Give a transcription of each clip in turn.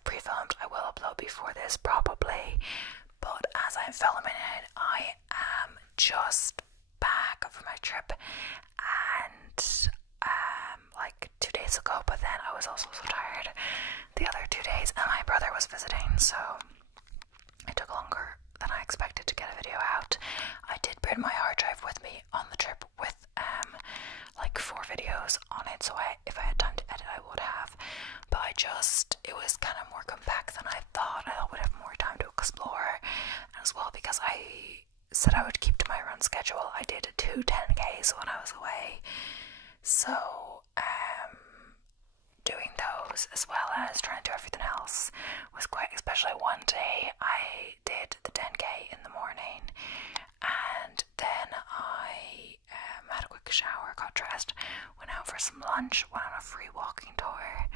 I've pre-filmed. I will upload before this probably, but as I'm filming it, I am just back from my trip, and like 2 days ago, but then I was also so tired the other 2 days, and my brother was visiting, so it took longer than I expected to get a video out. I did bring my hard drive with me on the trip with like 4 videos on it, so if I had time to edit I would have, but it was kind of more compact than I thought. I would have more time to explore, as well because I said I would keep to my run schedule. I did 2 10Ks when I was away, so doing those as well as trying to do everything else was quite, especially one day I did the 10K in the morning, and then I had a quick shower, got dressed, went out for some lunch, went on a free walking tour.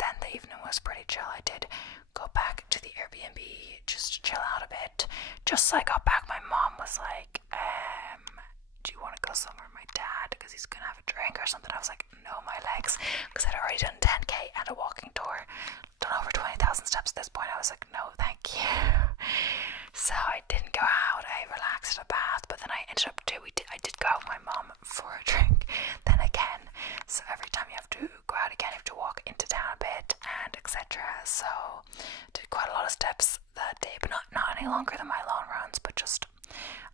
Then the evening was pretty chill. I did go back to the Airbnb just to chill out a bit. Just as I got back, my mom was like, do you want to go somewhere with my dad because he's gonna have a drink or something? I was like, no, my legs, because I'd already done 10K and a walking tour, done over 20,000 steps at this point. I was like, no thank you. So I didn't go out. I relaxed at a bath, but then I ended up I did go out with my mom for a drink then again. So every time you have to go out again, you have to walk into town a bit and etc. So did quite a lot of steps that day, but not any longer than my long runs, but just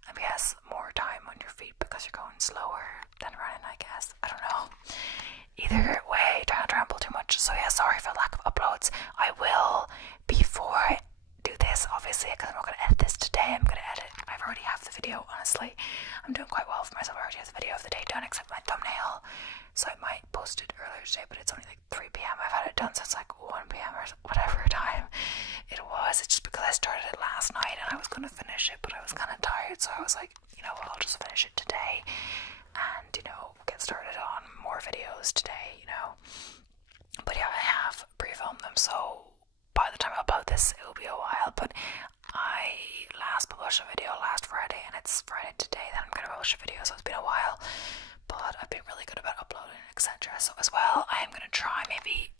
I guess more time on your feet because you're going slower than running, I guess. I don't know. Either way, try not to ramble too much. So yeah, sorry for lack of uploads. I will, before I do this, obviously, because I'm not going to edit this today, I'm going to edit. I already have the video, honestly. I'm doing quite well for myself. I already have the video of the day done, except my thumbnail. So I might post it earlier today, but it's only like 3 p.m. I've had it done since like 1 p.m. or whatever time it was. It's just because I started it last night and I was going to finish it, but I was kind of tired, so I was like, you know what, I'll just finish it today and, you know, get started on more videos today, you know. But yeah, I have pre-filmed them, so by the time I upload this, it will be a while. But I last published a video last Friday, and it's Friday today that I'm going to publish a video, so it's been a while. But I've been really good about uploading, etc. So as well, I am going to try maybe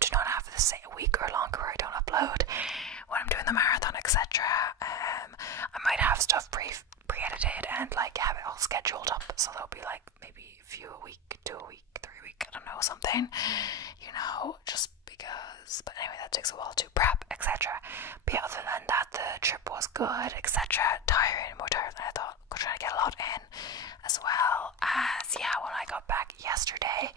to not have this say a week or longer where I don't upload when I'm doing the marathon, etc. I might have stuff pre-edited and like have it all scheduled up, so there'll be like maybe a few a week, 2 a week, 3 a week, I don't know, something, you know, just because. But anyway, that takes a while to prep, etc. But yeah, other than that, the trip was good, etc. Tiring, more tired than I thought. We're trying to get a lot in, as well as, yeah, when I got back yesterday,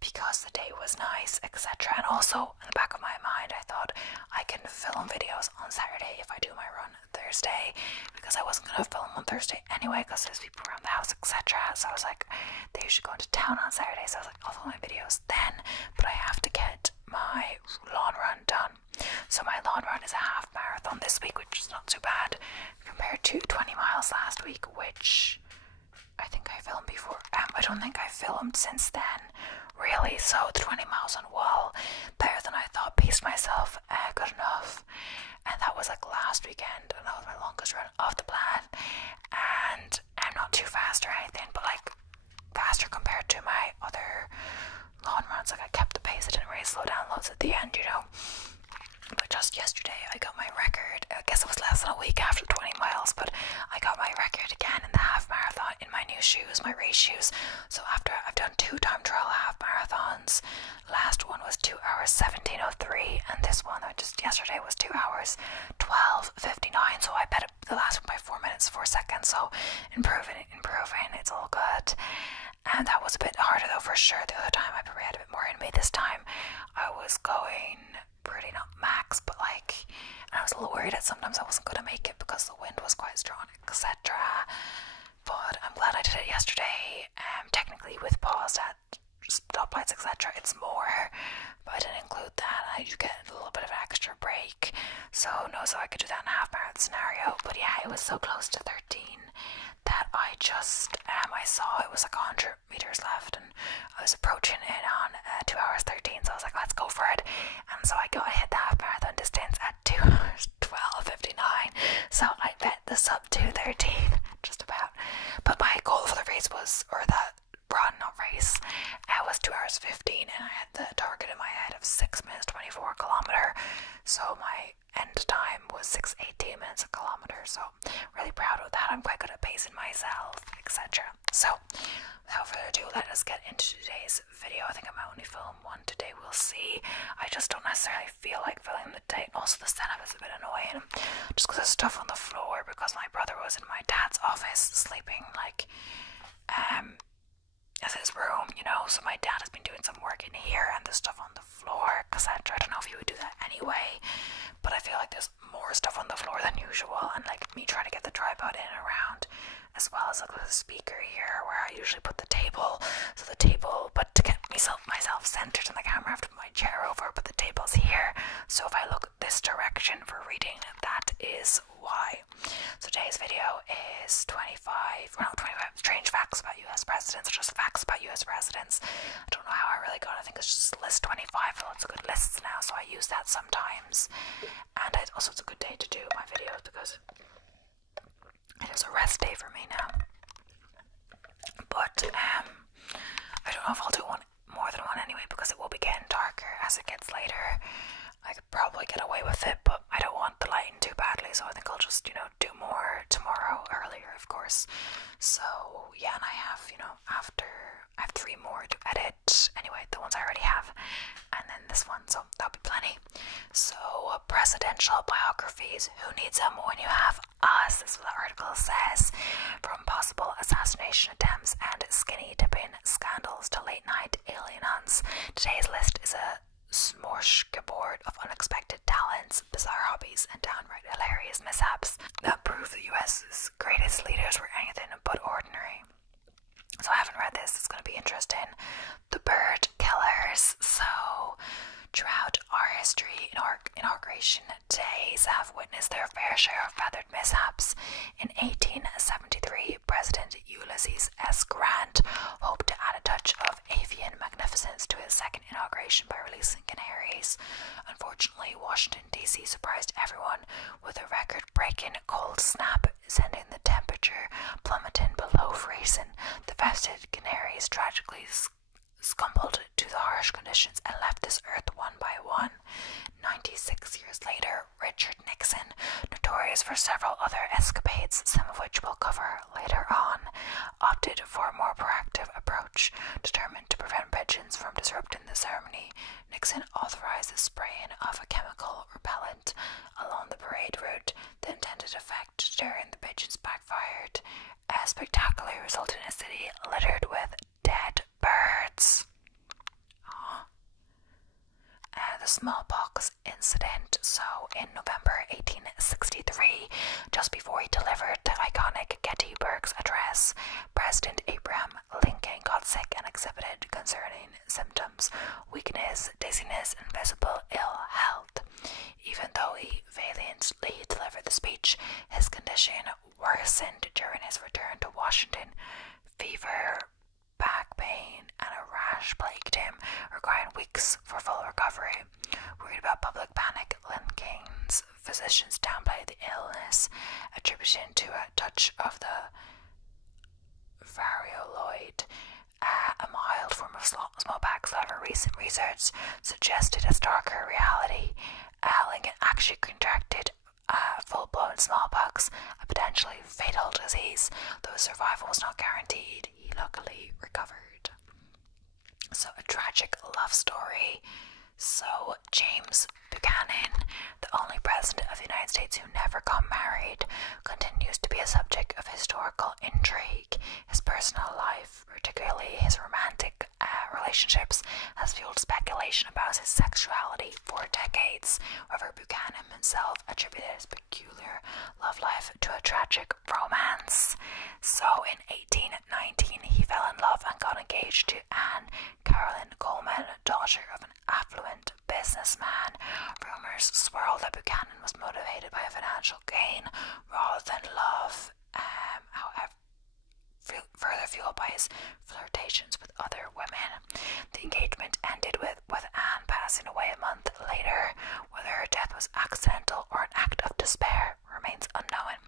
because the day was nice, etc. And also in the back of my mind, I thought I can film videos on Saturday if I do my run Thursday, because I wasn't gonna film on Thursday anyway because there's people around the house, etc. So I was like, they should go into town on Saturday, so I was like, I'll film my videos then, but I have to get my lawn run done. So my lawn run is a half marathon this week, which is not too bad compared to 20 miles last week, which I think I filmed before. I don't think I filmed since then, really. So the 20 miles on wall, better than I thought. Paced myself good enough, and that was like last weekend, and that was my longest run of the plan. And I'm not too fast or anything, but like faster compared to my other lawn runs. Like I kept the pace. I didn't really slow down loads at the end, you know. But just yesterday I got my record. I guess it was less than a week after 20 miles, but I got my record again in the half marathon in my new shoes, my race shoes. So after I've done 2 time trial half marathons, last one was 2 hours 17:03, and this one that just yesterday was 2 hours 12:59. So I bet the last one by 4 minutes 4 seconds. So improving, it's all good. And that was a bit harder though, for sure. The other time I probably had a bit more in me. This time I was going pretty, not max, but like, and I was a little worried that sometimes I wasn't going to make it because the wind was quite strong, etc. But I'm glad I did it yesterday. Technically with pause at stoplights, etc. it's more, but I didn't include that. I do get a little bit of an extra break, so no, so I could do that in a half marathon scenario. But yeah, it was so close to 13 that I just I saw it was like 100 meters left, and I was approaching it on 2 hours 13, so I was like, let's go for it. And so I hit the half marathon distance at 2 hours 12:59, so I bet the sub 2:13 just about. But my goal for the race was, or the run, not race, was was 2 hours 15, and I had the target in my head of 6 minutes 24 kilometer. So my end time was 6:18 minutes a kilometer. So really proud of that. I'm quite good at pacing myself, etc. So without further ado, let us get into today's video. I think I might only film one today, we'll see. I just don't necessarily feel like filming the day. Also, the setup is a bit annoying, just because there's stuff on the floor, because my brother was in my dad's office sleeping, like, as his room, you know, so my dad has been doing some work in here, and there's stuff on the floor, etc. I don't know if he would do that anyway, but I feel like there's more stuff on the floor than usual, and like me trying to get the tripod in and around, as well as like the speaker here where I usually put the table. So the table, but to get myself centered in the camera, I have to put my chair over, but the table's here. So if I look this direction for reading, that is why. So today's video is 25 strange facts about US presidents, or just facts about US presidents. I don't know how I really got it. I think it's just list 25. Lots of good lists now, so I use that sometimes. And it's a good day to do my videos because it is a rest day for me now. But I don't know if I'll do more than one anyway, because it will be getting darker as it gets later. I could probably get away with it, but I don't want the lighting too badly, so I think I'll just, do more tomorrow earlier, of course. So yeah, and I have, I have 3 more to edit. Anyway, the ones I already have, and then this one, so that'll be plenty. So presidential biographies, who needs them when you have us? This is what the article says. From possible assassination attempts and skinny dipping scandals to late night alien hunts, today's list is a smorgasbord of unexpected talents, bizarre hobbies, and downright hilarious mishaps that prove the US's greatest leaders were anything but ordinary. So I haven't read this, it's going to be interesting. The Bird Killers. So throughout our history, inauguration days have witnessed their fair share of feathered mishaps. In 1873, President Ulysses S. Grant hoped to add a touch of avian magnificence to his second inauguration by releasing canaries. Unfortunately, Washington, D.C. surprised everyone with a record-breaking cold snap, sending the temperature plummeting below freezing. The vested canaries tragically succumbed to the harsh conditions and left this earth one by one. 96 years later, Richard Nixon, notorious for several other escapades, some of which we'll cover later on, opted for a more proactive approach. Determined to prevent pigeons from disrupting the ceremony, Nixon authorized the spraying of a chemical repellent along the parade route. The intended effect during the pigeons backfired, spectacularly resulting in a city littered with dead birds. The smallpox incident. So in November 1863, just before he delivered the iconic Gettysburg Address, President Abraham Lincoln got sick and exhibited concerning symptoms: weakness, dizziness, and visible ill health. Even though he valiantly delivered the speech, his condition worsened during his return to Washington. Fever, back pain, and a rash plagued him, requiring weeks for full recovery. Worried about public panic, Lincoln's physicians downplayed the illness, attributing to a touch of the varioloid, a mild form of smallpox. However, recent research suggested a starker reality. Lincoln actually contracted full-blown smallpox, a potentially fatal disease. Though survival was not guaranteed, he luckily recovered. So, a tragic love story. So, James Buchanan, the only president of the United States who never got married, continues to be a subject of historical intrigue. His personal life, particularly his romantic relationships, has fueled speculation about his sexuality for decades. However, Buchanan himself attributed his peculiar love life to a tragic romance. So, in 1819, he fell in love and got engaged to Anne Caroline Coleman, daughter of an affluent businessman. Rumors swirled that Buchanan was motivated by financial gain rather than love. However, further fueled by his flirtations with other women. The engagement ended with Anne passing away a month later. Whether her death was accidental or an act of despair remains unknown.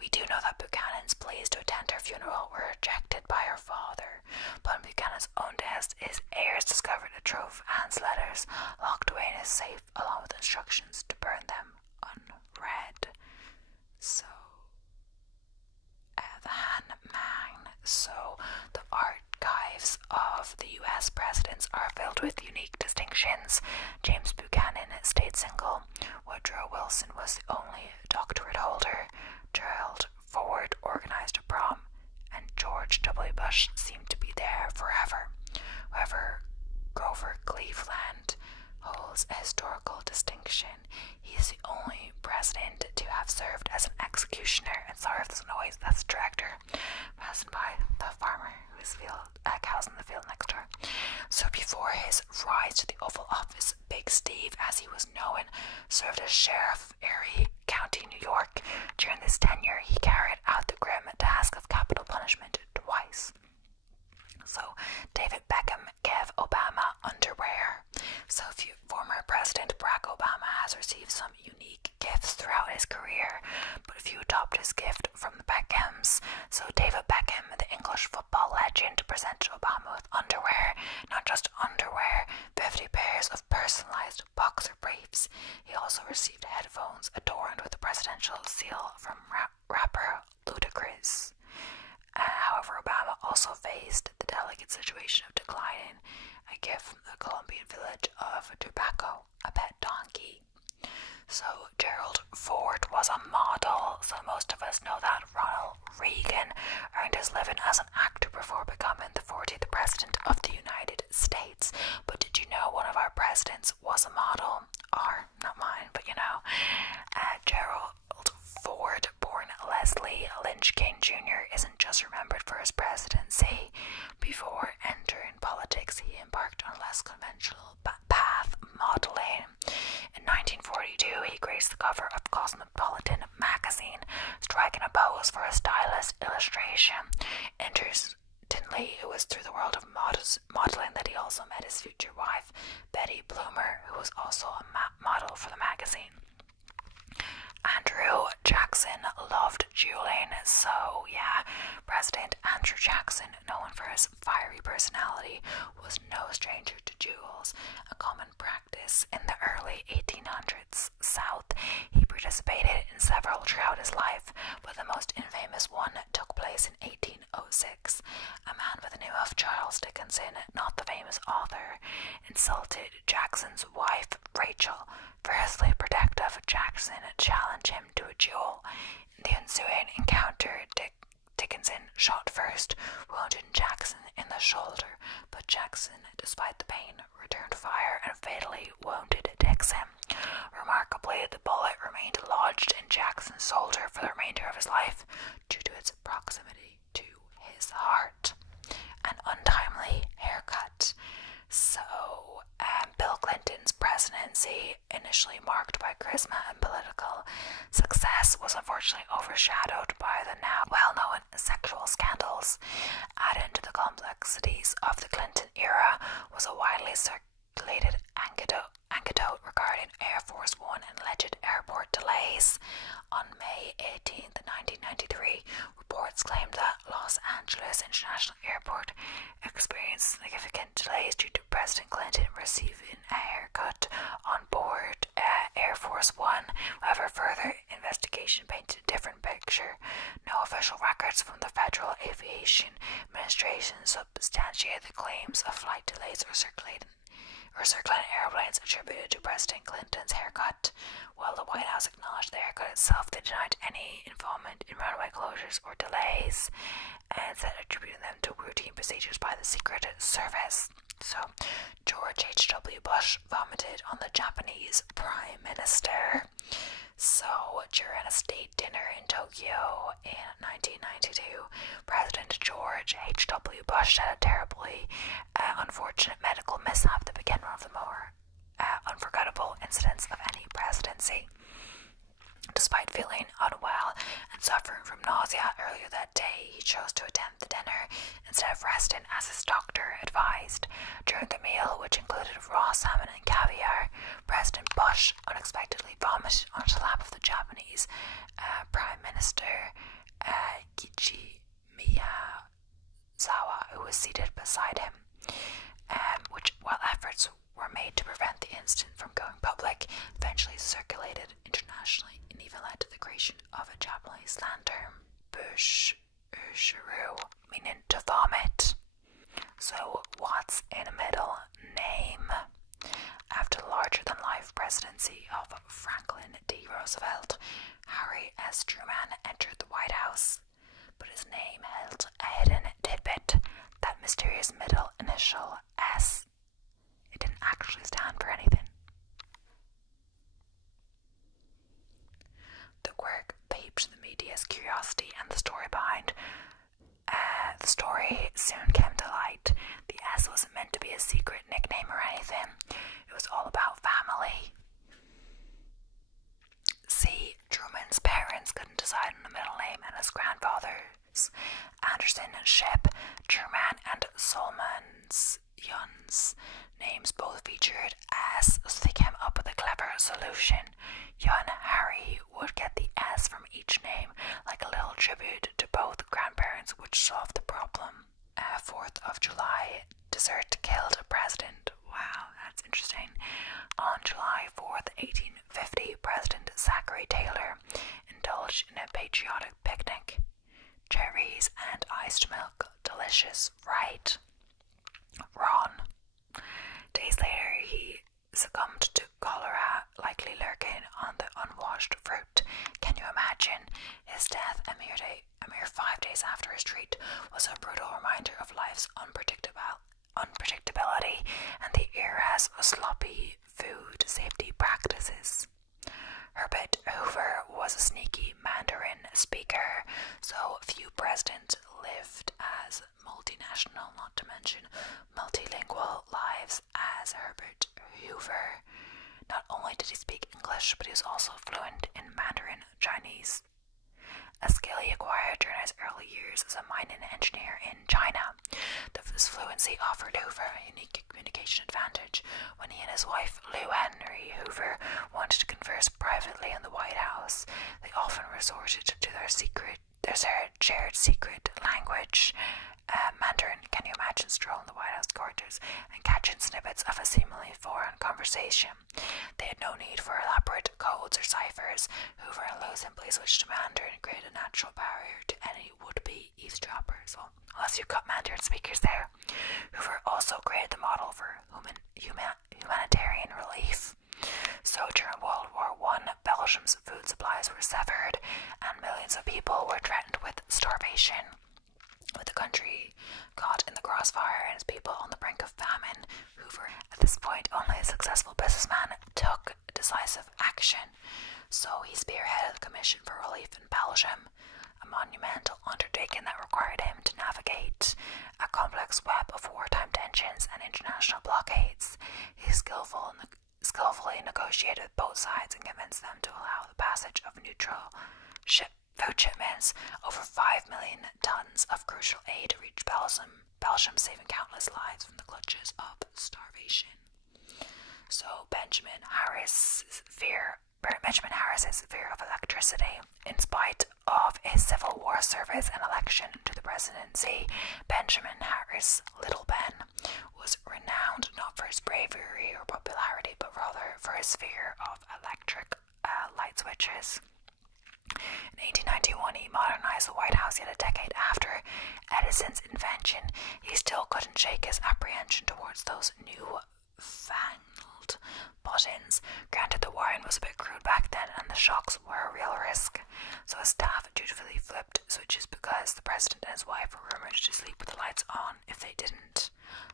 We do know that Buchanan's pleas to attend her funeral were rejected by her father, but on Buchanan's own death, his heir investigators discovered a trove of Anne's letters locked away in his safe, along with instructions to burn them unread. So, the Han Mang. So, the archives of the US presidents are filled with unique distinctions. James Buchanan stayed single. Woodrow Wilson was the only doctorate holder. Gerald Ford organized a prom, and George W. Bush seemed to be there forever. However, Grover Cleveland holds a historical distinction. He is the only president to have served as an executioner. And sorry if there's noise, that's the tractor passing by the farmer whose cows in the field next door. So before his rise to the Oval Office, Big Steve, as he was known, served as sheriff of Erie County, New York. During this tenure, he carried out the grim task of capital punishment twice. So, David Beckham gave Obama underwear. So, former President Barack Obama has received some unique gifts throughout his career, but if you adopt his gift from the Beckhams. So, David Beckham, the English football legend, presented Obama with underwear, not just underwear, 50 pairs of personalized boxer briefs. He also received headphones adorned with the presidential seal from rapper Ludacris. However, Obama also faced the delicate situation of declining a gift from the Colombian village of Tubaco, a pet donkey. So, Gerald Ford was a model, so most of us know that. Ronald Reagan earned his living as an actor before becoming the 40th President of the United States. But did you know one of our presidents was a model? Or, not mine, but you know. Gerald Ford, born Leslie Lynch King Jr., isn't just remembered for his presidency. Before entering politics, he embarked on a less conventional path, modeling. In 1942, he graced the cover of Cosmopolitan magazine, striking a pose for a stylish illustration. Interestingly, it was through the world of modeling that he also met his future wife, Betty Bloomer, who was also a model for the magazine. Andrew Jackson loved dueling, so yeah, President Andrew Jackson, known for his fiery personality, was no stranger to duels, a common practice in the early 1800s South. He participated in several throughout his life, but the most infamous one took place in 1806. A man by the name of Charles Dickinson, not the famous author, insulted Jackson's wife, Rachel. Fiercely protective, Jackson challenged him to a duel. In the ensuing encounter, Dickinson shot first, wounding Jackson in the shoulder, but Jackson, despite the pain, returned fire and fatally wounded Dixon. Remarkably, the bullet remained lodged in Jackson's shoulder for the remainder of his life due to its proximity to his heart. An untimely haircut. So, Bill Clinton's presidency, initially marked by charisma and political success, was unfortunately overshadowed by the now well-known sexual scandals. Added to the complexities of the Clinton era was a widely circulated anecdote regarding Air Force One and alleged airport delays. On May 18, 1993, reports claimed that Los Angeles International Airport experienced significant delays due to President Clinton receiving a haircut on board Air Force One. However, further investigation painted a different picture. No official records from the Federal Aviation Administration substantiated the claims of flight delays or circulating airplanes attributed to President Clinton's haircut. While the White House acknowledged the haircut itself, they denied any involvement in runway closures or delays, and said attributing them to routine procedures by the Secret Service. So, George H.W. Bush vomited on the Japanese Prime Minister. So, during a state dinner in Tokyo in 1992, President George H.W. Bush had a terribly unfortunate medical mishap that became one of the more unforgettable incidents of any presidency. Despite feeling unwell and suffering from nausea earlier that day, he chose to attend the dinner instead of resting as his doctor advised. During the meal, which included raw salmon and caviar, President Bush unexpectedly vomited onto the lap of the Japanese Prime Minister Kiichi Miyazawa, who was seated beside him, which So, what's in a middle name? After the larger-than-life presidency of Franklin D. Roosevelt, Harry S. Truman entered the White House, but his name held a hidden tidbit, that mysterious middle initial S. It didn't actually stand for anything. The quirk piqued the media's curiosity, and the story behind the story soon came to light. The S wasn't meant to be a secret nickname or anything. It was all about family. See, Truman's parents couldn't decide on a middle name, and his grandfathers, Anderson and Shipp, Truman and Solomons Yuns, names both featured S, so they came up with a clever solution. Young Harry would get the S from each name, like a little tribute to both grandparents, which solved the problem. 4th of July, dessert killed a president. Wow, that's interesting. On July 4th, 1850, President Zachary Taylor indulged in a patriotic picnic. Cherries and iced milk, delicious, right? Wrong. Days later, he succumbed to cholera, likely lurking on the unwashed fruit. Can you imagine? His death, a mere 5 days after his treat, was a brutal reminder of life's unpredictability and the era's sloppy food safety practices. Herbert Hoover was a sneaky Mandarin speaker, so few presidents lived as multinational, not to mention multilingual lives as Herbert Hoover. Not only did he speak English, but he was also fluent in Mandarin Chinese, a skill he acquired during his early years as a mining engineer in China. This fluency offered Hoover a unique communication advantage. When he and his wife, Lou Henry Hoover, wanted to converse privately in the White House, they often resorted to their shared secret language, Mandarin. Can you imagine strolling the White House corridors and catching snippets of a seemingly foreign conversation? They had no need for elaborate codes or ciphers. Hoover and Lou simply switched to Mandarin and created a natural barrier to any would-be eavesdroppers. Well, unless you've got Mandarin speakers there. Hoover also created the model for humanitarian relief. So during World War I, Belgium's food supplies were severed, and millions of people were threatened with starvation. With the country caught in the crossfire and its people on the brink of famine, Hoover, at this point only a successful businessman, took decisive action. So he spearheaded the Commission for Relief in Belgium, a monumental undertaking that required him to navigate a complex web of wartime tensions and international blockades. He skillfully negotiated with both sides and convinced them to allow the passage of neutral food shipments. Over 5 million tons of crucial aid reached Belgium, saving countless lives from the clutches of starvation. So Benjamin Harris's fear of electricity. In spite of his Civil War service and election to the presidency, Benjamin Harris, Little Ben, was renowned not for his bravery or popularity, but rather for his fear of electric light switches. In 1891, he modernized the White House. Yet a decade after Edison's invention, he still couldn't shake his apprehension towards those new-fangled buttons. Granted, the wiring was a bit crude back then, and the shocks were a real risk. So his staff dutifully flipped switches because the president and his wife were rumored to sleep with the lights on if they didn't.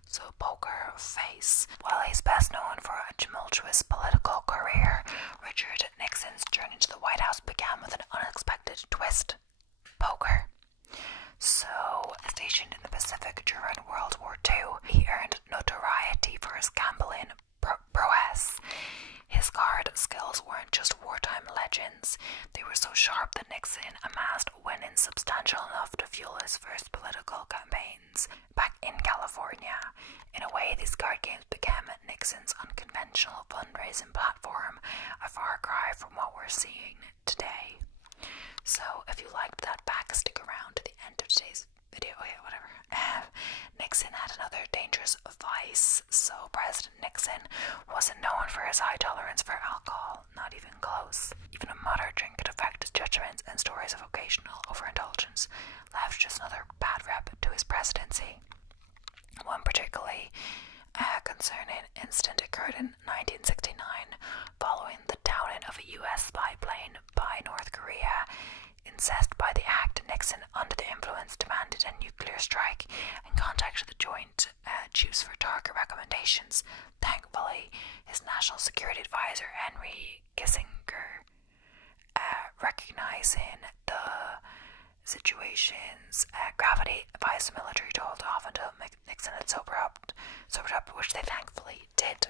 So poker face. While he's best known for a tumultuous political career, Richard Nixon's journey to the White House began with an unexpected twist: poker. So, stationed in the Pacific during World War II, he earned notoriety for his gambling prowess. His card skills weren't just wartime legends, they were so sharp that Nixon amassed winnings substantial enough to fuel his first political campaigns back in California. In a way, these card games became Nixon's unconventional fundraising platform, a far cry from what we're seeing today. So, if you liked that back, stick around to the end of today's video. Oh yeah, whatever. Nixon had another dangerous vice. So, President Nixon wasn't known for his high tolerance for alcohol, not even close. Even a moderate drink could affect his judgments, and stories of occasional overindulgence left just another bad rep to his presidency. One particularly concerning incident occurred in 1969 following the downing of a US spy plane by North Korea. Incensed by the act, Nixon, under the influence, demanded a nuclear strike and contacted the Joint Chiefs for target recommendations. Thankfully, his national security advisor, Henry Kissinger, recognizing the situation's gravity, advised the military to hold off until Nixon had sobered up, which they thankfully did.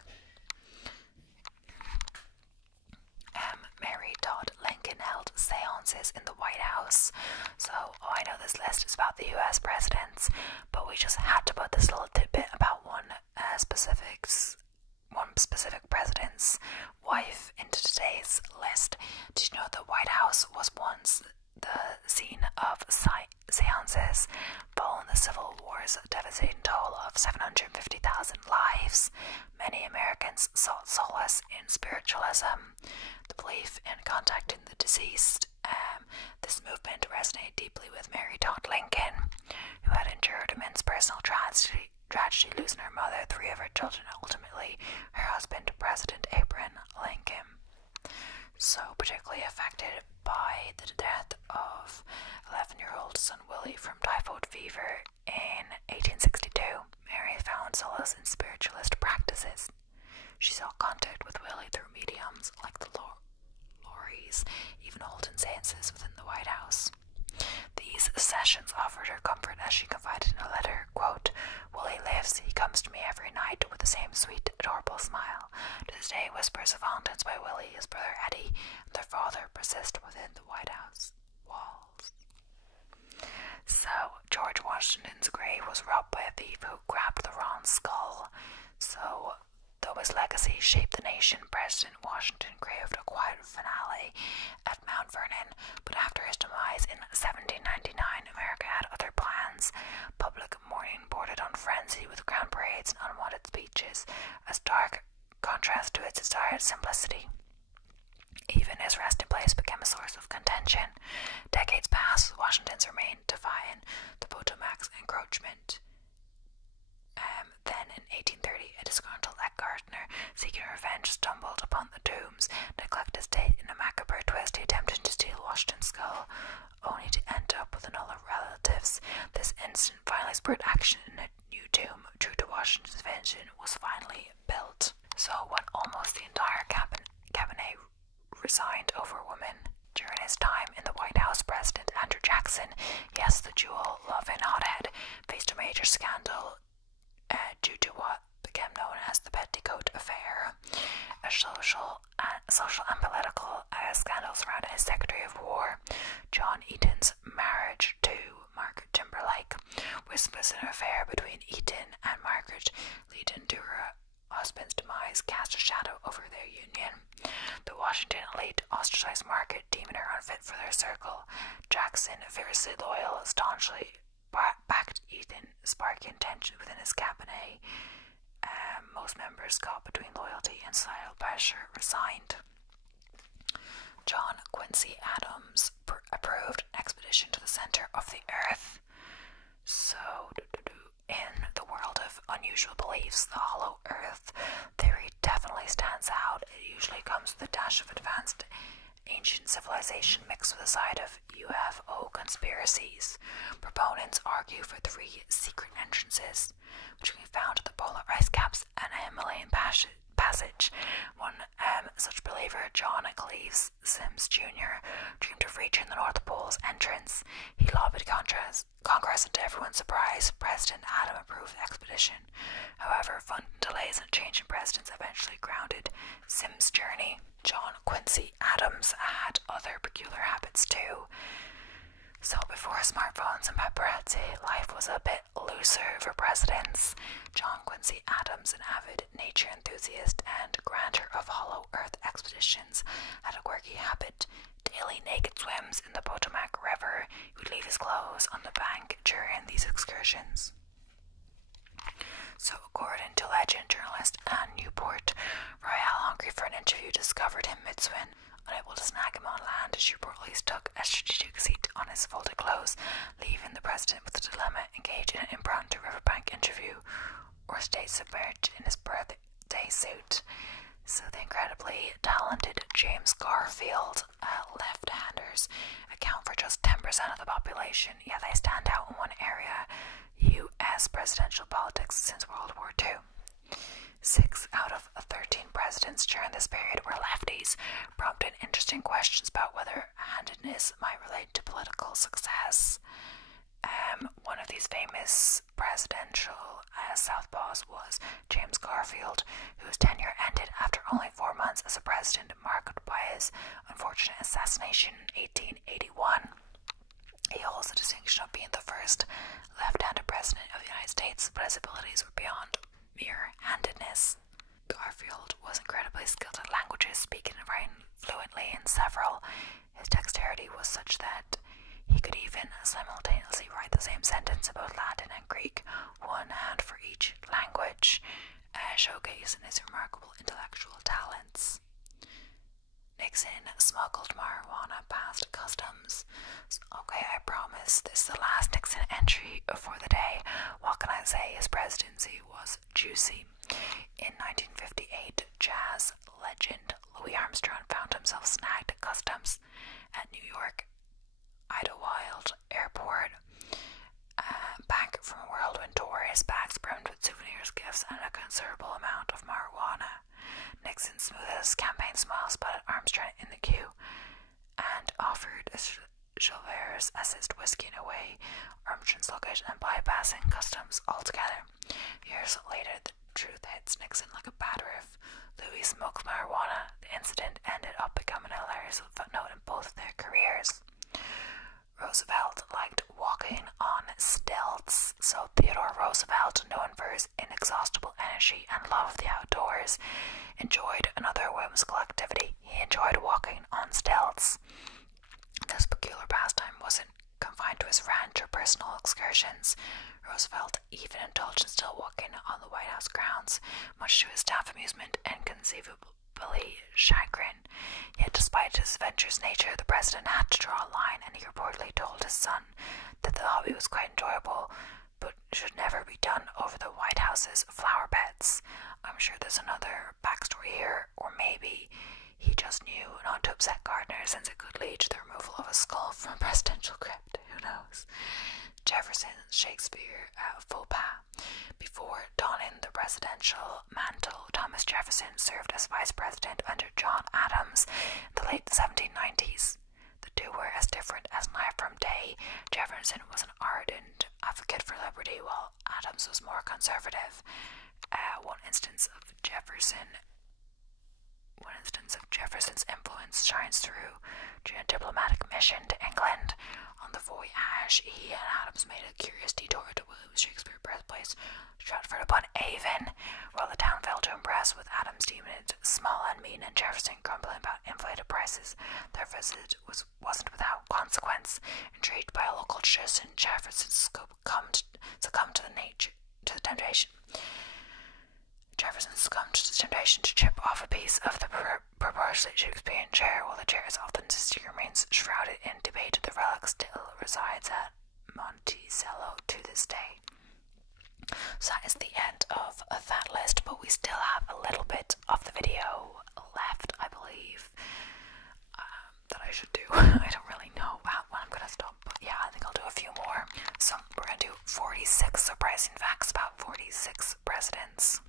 Mary Todd Lincoln held seances in the White House. So, I know this list is about the US presidents, but we just had to put this little tidbit about one specific president's wife into today's list. Did you know the White House was once the scene of seances following the Civil War's devastating toll of 750,000 lives? Many Americans sought solace in spiritualism, the belief in contacting the deceased. This movement resonated deeply with Mary Todd Lincoln, who had endured immense personal tragedy, losing her mother, 3 of her children, and ultimately her husband, President Abraham Lincoln. So particularly affected by the death of 11-year-old son Willie from typhoid fever in 1862, Mary found solace in spiritualist practices. She sought contact with Willie through mediums like the Lorries, even holding seances within the White House. These sessions offered her comfort as she confided in a letter, quote, "Willie lives, he comes to me every night with the same sweet, adorable smile. To this day, whispers of hauntings by Willie, his brother Eddie, and their father persist within the White House walls." So, George Washington's grave was robbed by a thief who grabbed the wrong skull. So, though his legacy shaped the nation, President Washington craved a quiet finale at Mount Vernon, but after his demise in 1799, America had other plans. Public mourning bordered on frenzy with grand parades and unwanted speeches, a stark contrast to its desired simplicity. Even his resting place became a source of contention. Decades passed, with Washington's remain defying the Potomac's encroachment. Then, in 1830, a disgruntled Gardner, seeking revenge, stumbled upon the tombs, neglected his date in a macabre twist. He attempted to steal Washington's skull, only to end up with another relatives. This incident finally spurred action, and a new tomb, true to Washington's vision, was finally built. So, when almost the entire cabinet resigned over women during his time in the White House, President Andrew Jackson, yes, the jewel-loving hothead, faced a major scandal due to what became known as the Petticoat Affair, a social and political scandal surrounding his Secretary of War, John Eaton's marriage to Margaret Timberlake, which was an affair between Eaton and Margaret, leading to her husband's demise, cast a shadow over their union. The Washington elite ostracized Margaret, deeming her unfit for their circle. Jackson, fiercely loyal, staunchly backed Eaton, sparking tension within his cabinet. Most members caught between loyalty and societal pressure resigned. John Quincy Adams approved an expedition to the center of the earth. So, in the world of unusual beliefs, the hollow earth theory definitely stands out. It usually comes with a dash of advanced ancient civilization mixed with a side of UFO conspiracies. Proponents argue for 3 secret entrances, which can be found at the polar ice caps and a Himalayan passage. One such believer, John Cleves Sims Jr., dreamed of reaching the North Pole's entrance. He lobbied Congress, and to everyone's surprise, President Adam approved the expedition. However, funding delays and a change in presidents eventually grounded Sims' journey. John Quincy Adams had other peculiar habits too. So before smartphones and paparazzi, life was a bit looser for presidents. John Quincy Adams, an avid nature enthusiast and grantor of hollow earth expeditions, had a quirky habit: daily naked swims in the Potomac River. He would leave his clothes on the bank during these excursions. So according to legend journalist Anne Newport, Royale, hungry for an interview, discovered him mid-swim. Unable to snag him on land, she reportedly took a strategic seat on his folded clothes, leaving the president with a dilemma: engage in an impromptu riverbank bank interview or stay submerged in his birthday suit. So the incredibly talented James Garfield left-handers account for just 10% of the population, yet they stand out in one area, US presidential politics since World War II. 6 out of 13 presidents during this period were lefties, prompting interesting questions about whether handedness might relate to political success. One of these famous presidential southpaws was James Garfield, whose tenure ended after only 4 months as a president, marked by his unfortunate assassination in 1881. He holds the distinction of being the first left-handed president of the United States, but his abilities were beyond mere handedness. Garfield was incredibly skilled at languages, speaking and writing fluently in several. His dexterity was such that he could even simultaneously write the same sentence in both Latin and Greek, one hand for each language, showcasing his remarkable intellectual talents. Nixon smuggled marijuana past customs. Okay, I promise this is the last Nixon entry for the day. What can I say? His presidency was juicy. In 1958, jazz legend Louis Armstrong found himself snagged at customs at New York Idlewild Airport. Back from a whirlwind tour, his bags brimmed with souvenirs, gifts, and a considerable amount of marijuana. Nixon smoothed his campaign smile, spotted Armstrong in the queue, and offered Chauver's assist whisking away Armstrong's luggage and bypassing customs altogether. Years later, the truth hits Nixon like a bad riff. Louis smoked marijuana. The incident ended up becoming a hilarious footnote in both their careers. Roosevelt liked walking on stilts. So Theodore Roosevelt, known for his inexhaustible energy and love of the outdoors, enjoyed another whimsical activity. He enjoyed walking on stilts. This peculiar pastime wasn't confined to his ranch or personal excursions. Roosevelt even indulged in still walking on the White House grounds, much to his staff amusement and conceivably chagrin. Yet despite his adventurous nature, the president had to draw a line, and he reportedly told his son that the hobby was quite enjoyable, but should never be done over the White House's flower beds. I'm sure there's another backstory here, or maybe he just knew not to upset Gardner, since it could lead to the removal of a skull from a presidential crypt. Who knows? Jefferson's Shakespeare faux pas. Before donning the presidential mantle, Thomas Jefferson served as vice president under John Adams in the late 1790s. The two were as different as night from day. Jefferson was an ardent advocate for liberty, while Adams was more conservative. One instance of Jefferson's influence shines through during a diplomatic mission to England. On the voyage, he and Adams made a curious detour to William Shakespeare birthplace, Stratford upon Avon. While the town failed to impress, with Adams deeming it small and mean and Jefferson grumbling about inflated prices, their visit wasn't without consequence. Intrigued by a local citizen, Jefferson succumbed to the temptation. Jefferson succumbed to the temptation to chip off a piece of the purportedly Shakespearean chair. While the chair's authenticity remains shrouded in debate, the relic still resides at Monticello to this day. So that is the end of that list, but we still have a little bit of the video left, I believe, that I should do. I don't really know when I'm going to stop, but yeah, I think I'll do a few more. So we're going to do 46 surprising facts about 46 presidents.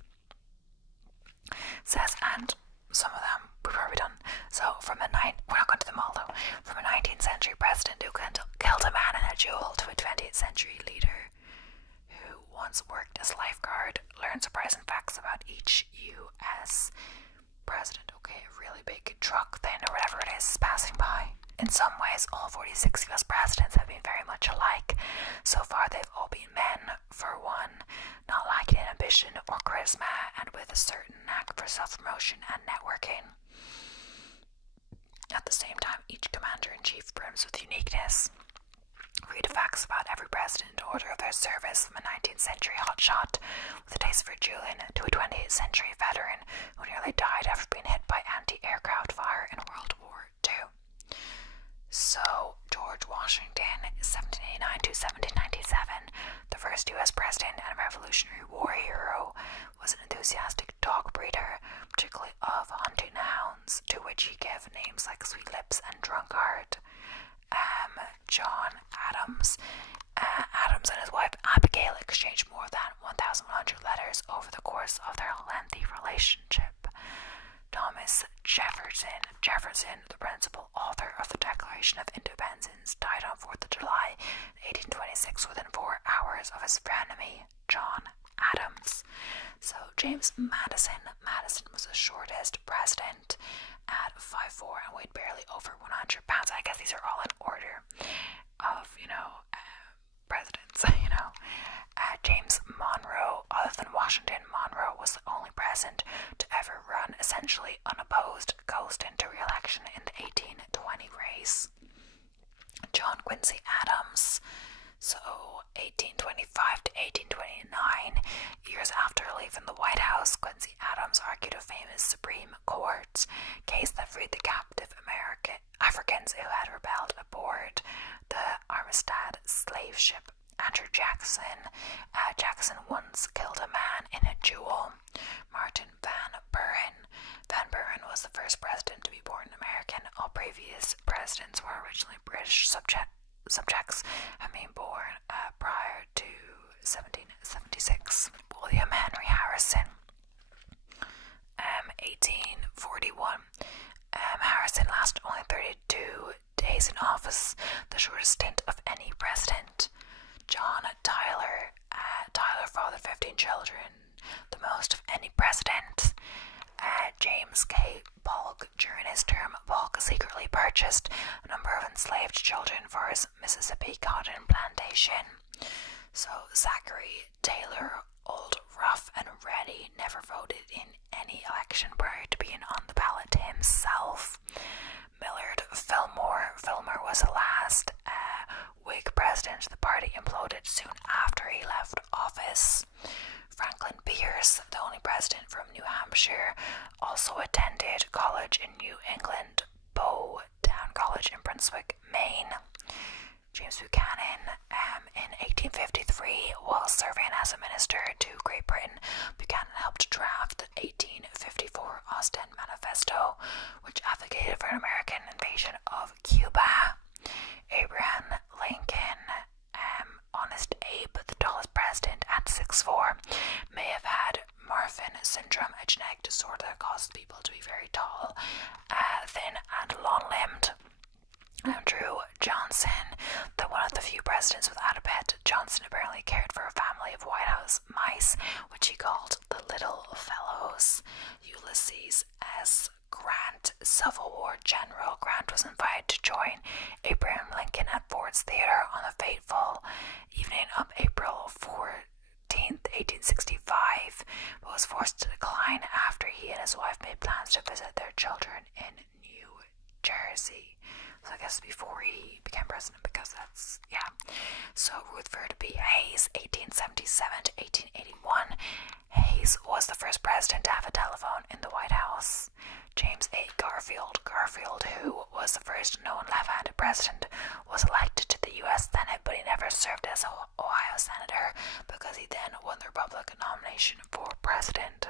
It says, and some of them we've probably done. So we're not going to them all though. From a 19th century president who killed a man in a duel to a 20th century leader who once worked as lifeguard, learn surprising facts about each US president. Okay, a really big truck thing or whatever it is passing by. In some ways, all 46 US presidents have been very much alike. So far, they've all been men, for one, not lacking in ambition or charisma, and with a certain knack for self-promotion and networking. At the same time, each commander-in-chief brims with uniqueness. Read facts about every president in order of their service, from a 19th century hotshot with a taste for dueling to a 20th century veteran who nearly died after being hit by anti-aircraft fire in World War II. So, George Washington, 1789 to 1797, the first first US president and Revolutionary War hero, was an enthusiastic dog breeder, particularly of hunting hounds, to which he gave names like Sweet Lips and Drunkard. John Adams. Adams and his wife Abigail exchanged more than 1,100 letters over the course of their lengthy relationship. Thomas Jefferson, the principal author of the Declaration of Independence, died on 4th of July 1826 within 4 hours of his frenemy, John Adams. So James Madison. Madison was the shortest president at 5'4" and weighed barely over 100 pounds. I guess these are all in order of, presidents, James Monroe. Other than Washington, Monroe was the only president to ever run essentially unopposed, coasting to re-election in the 1820 race. John Quincy Adams. So 1825 to 1829, years after leaving the White House, Quincy Adams argued a famous Supreme Court case that freed the captive Africans who had rebelled aboard the Armistead slave ship Andrew Jackson. Jackson once killed a man in a duel. Martin Van Buren. Van Buren was the first president to be born American. All previous presidents were originally British subjects, having been born prior to 1776. William Henry Harrison. 1841. Harrison lasted only 32 days in office, the shortest stint of any president. John Tyler. Tyler fathered 15 children, the most of any president. James K. Polk. During his term, Polk secretly purchased a number of enslaved children for his Mississippi cotton plantation. So Zachary Taylor, old, rough, and ready, never voted in any election prior to being on the ballot himself. Millard Fillmore. Fillmore was the last Whig president. The party imploded soon after he left office. Franklin Pierce, the only president from New Hampshire, also attended college in New England, Bow Down College in Brunswick, Maine. James Buchanan. In 1853, while serving as a minister to Great Britain, Buchanan helped draft the 1854 Ostend Manifesto, which advocated for an American invasion of Cuba. Abraham Lincoln. Honest Abe, the tallest president at 6'4", may have had Marfan syndrome, a genetic disorder that causes people to be very tall, thin, and long-limbed. Andrew Johnson, one of the few presidents without a pet. Johnson apparently cared for a family of White House mice, which he called the Little Fellows. Ulysses S. Grant, Civil War general. Grant was invited to join Abraham Lincoln at Ford's Theater on the fateful evening of April 14th, 1865, but was forced to decline after he and his wife made plans to visit their children in New Jersey. So I guess before he became president, because that's, yeah. So Rutherford B. Hayes, 1877 to 1881. Hayes was the first president to have a telephone in the White House. James A. Garfield. Garfield, who was the first known left-handed president, was elected to the U.S. Senate, but he never served as an Ohio senator because he then won the Republican nomination for president.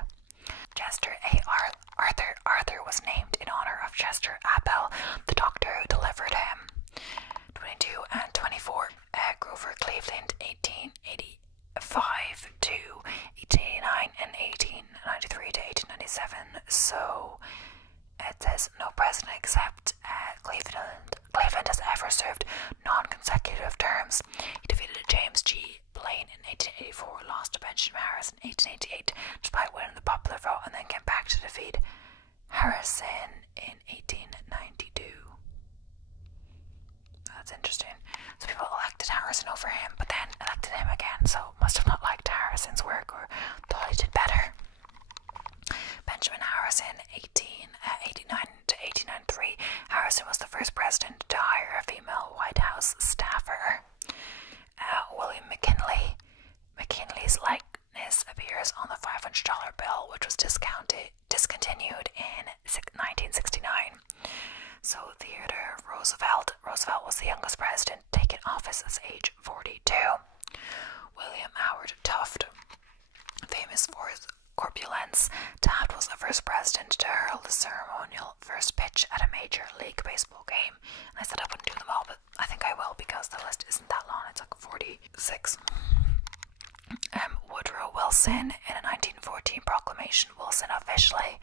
Chester A. Arthur was named in honor of Chester Appel, the doctor who delivered him. 22 and 24. Grover Cleveland, 1885 to 1889 and 1893 to 1897. So it says no president except Cleveland has ever served non-consecutive terms. He defeated James G. Blaine in 1884, lost to Benjamin Harris in 1888 despite winning the popular vote, and then came back to defeat Harrison in 1892. That's interesting. So people elected Harrison over him, but then elected him again, so must have not liked Harrison's work or thought he did better. Benjamin Harrison, 1889 to 1893. Harrison was the first president to hire a female White House staffer. William McKinley. McKinley's likeness appears on the $500 bill, which was discontinued in 1969. So Theodore Roosevelt. Roosevelt was the youngest president to take office at age 42. William Howard Taft. Famous for his corpulence, Taft was the first president to hurl the ceremonial first pitch at a Major League Baseball game. And I said I wouldn't do them all, but I think I will because the list isn't that long. It's like 46. Woodrow Wilson. In a 1914 proclamation, Wilson officially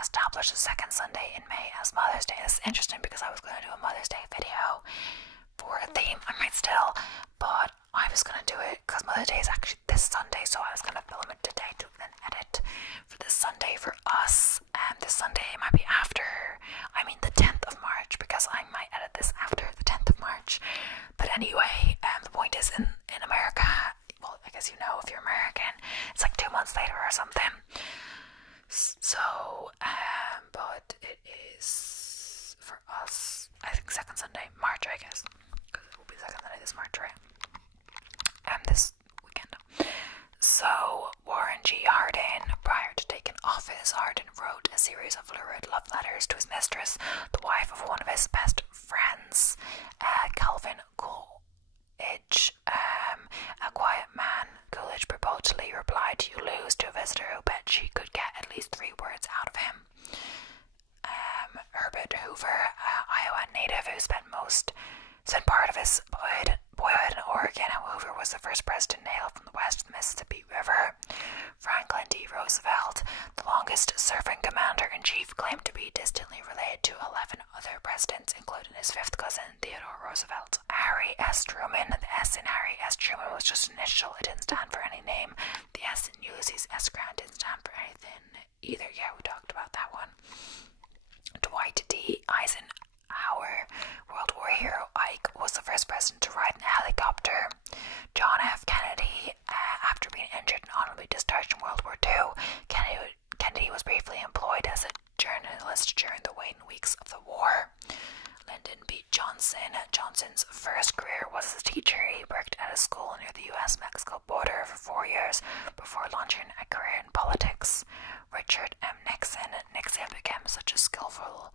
established the second Sunday in May as Mother's Day. This is interesting because I was going to do a Mother's Day video for a theme. I might still, but I was going to do it because Mother's Day is actually this Sunday, so I was going to film it today to then edit for this Sunday for us. And this Sunday might be after, the 10th of March, because I might edit this after the 10th of March. But anyway, the point is, in America, well, I guess you know if you're American, it's like 2 months later or something. So, but it is for us, I think, second Sunday, March, I guess, because it will be second Sunday this March, right? This weekend. So, Warren G. Hardin, prior to taking office, Hardin wrote a series of lurid love letters to his mistress, the wife of one of his best friends, Calvin Coolidge. A quiet man, Coolidge reportedly replied, "You lose," to a visitor who bet she could get at least 3 words out of him. Herbert Hoover, Iowa native who spent part of his boyhood in Oregon. Hoover was the first president to hail from the west of the Mississippi River. Franklin D. Roosevelt, the longest serving commander-in-chief, claimed to be distantly related to 11 other presidents, including his 5th cousin, Theodore Roosevelt. Harry S. Truman. The S in Harry S. Truman was just an initial. It didn't stand for any name. The S in Ulysses S. Grant didn't stand for anything either. Yeah, we talked about that one. Dwight D. Eisenhower. World War hero Ike was the first president to ride in a helicopter. John F. Kennedy, after being injured and honorably discharged in World War II, Kennedy was briefly employed as a journalist during the waning weeks of the war. Lyndon B. Johnson. Johnson's first career was as a teacher. He worked at a school near the US-Mexico border for 4 years before launching a career in politics. Richard M. Nixon. Nixon became such a skillful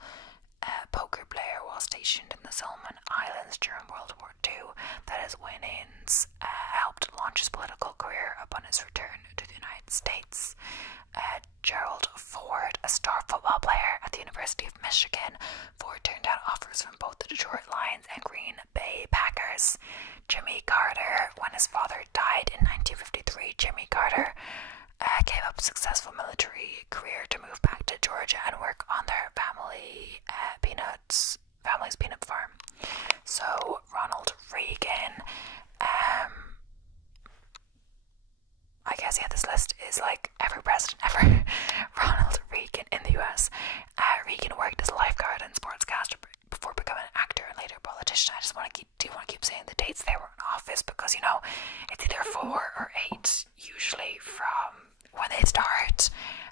poker player while stationed in the Solomon Islands during World War II that his winnings helped launch his political career upon his return to the United States. Gerald Ford, a star football player at the University of Michigan. Ford turned down offers from both the Detroit Lions and Green Bay Packers. Jimmy Carter. When his father died in 1953, Jimmy Carter gave up a successful military career to move back to Georgia and work on their family's peanut farm. So Ronald Reagan. I guess, yeah, this list is like every president ever. Ronald Reagan in the US. Reagan worked as a lifeguard and sportscaster before becoming an actor and later a politician. I just want to keep saying the dates they were in office because, it's either 4 or 8 usually from when they start,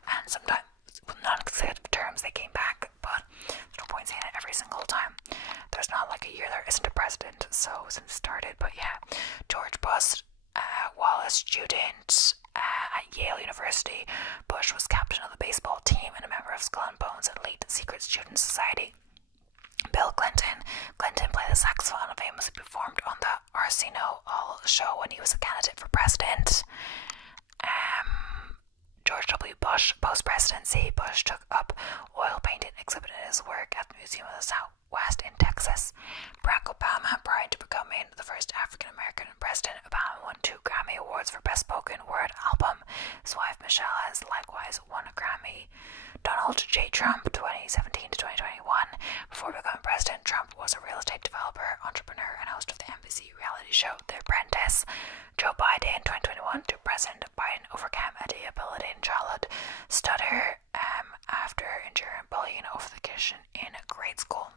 and sometimes with non-consecutive terms they came back, but there's no point saying it every single time. There's not like a year there isn't a president, so since it started. But yeah, George Bush, while a student at Yale University, Bush was captain of the baseball team and a member of Skull and Bones' elite secret student society. Bill Clinton. Clinton played the saxophone and famously performed on the Arsenio Hall show when he was a candidate for president. George W. Bush, post-presidency. Bush took up oil painting, exhibited his work at the Museum of the Southwest in Texas. Barack Obama, prior to becoming the first African-American president, Obama won 2 Grammy Awards for Best Spoken Word Album. His wife, Michelle, has likewise won a Grammy. Donald J. Trump, 2017 to 2021. Before becoming president, Trump was a real estate developer, entrepreneur, and host of the NBC reality show The Apprentice. Joe Biden, 2021 to President Biden, overcame a debilitating childhood stutter after enduring bullying over the kitchen in grade school.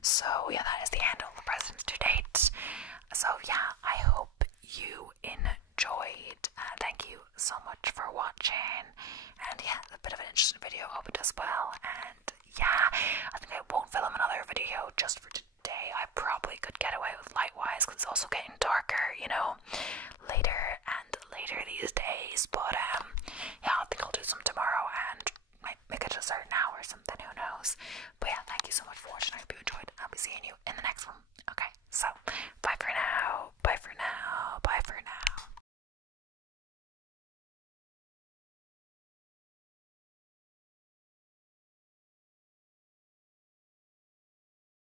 So yeah, that is the end of the presidents to date. So yeah, I hope you enjoyed. Thank you so much for watching. And yeah, a bit of an interesting video. Hope it does well. And yeah, I think I won't film another video just for today. I probably could get away with Lightwise because it's also getting darker, later and later these days. But yeah, I think I'll do some tomorrow.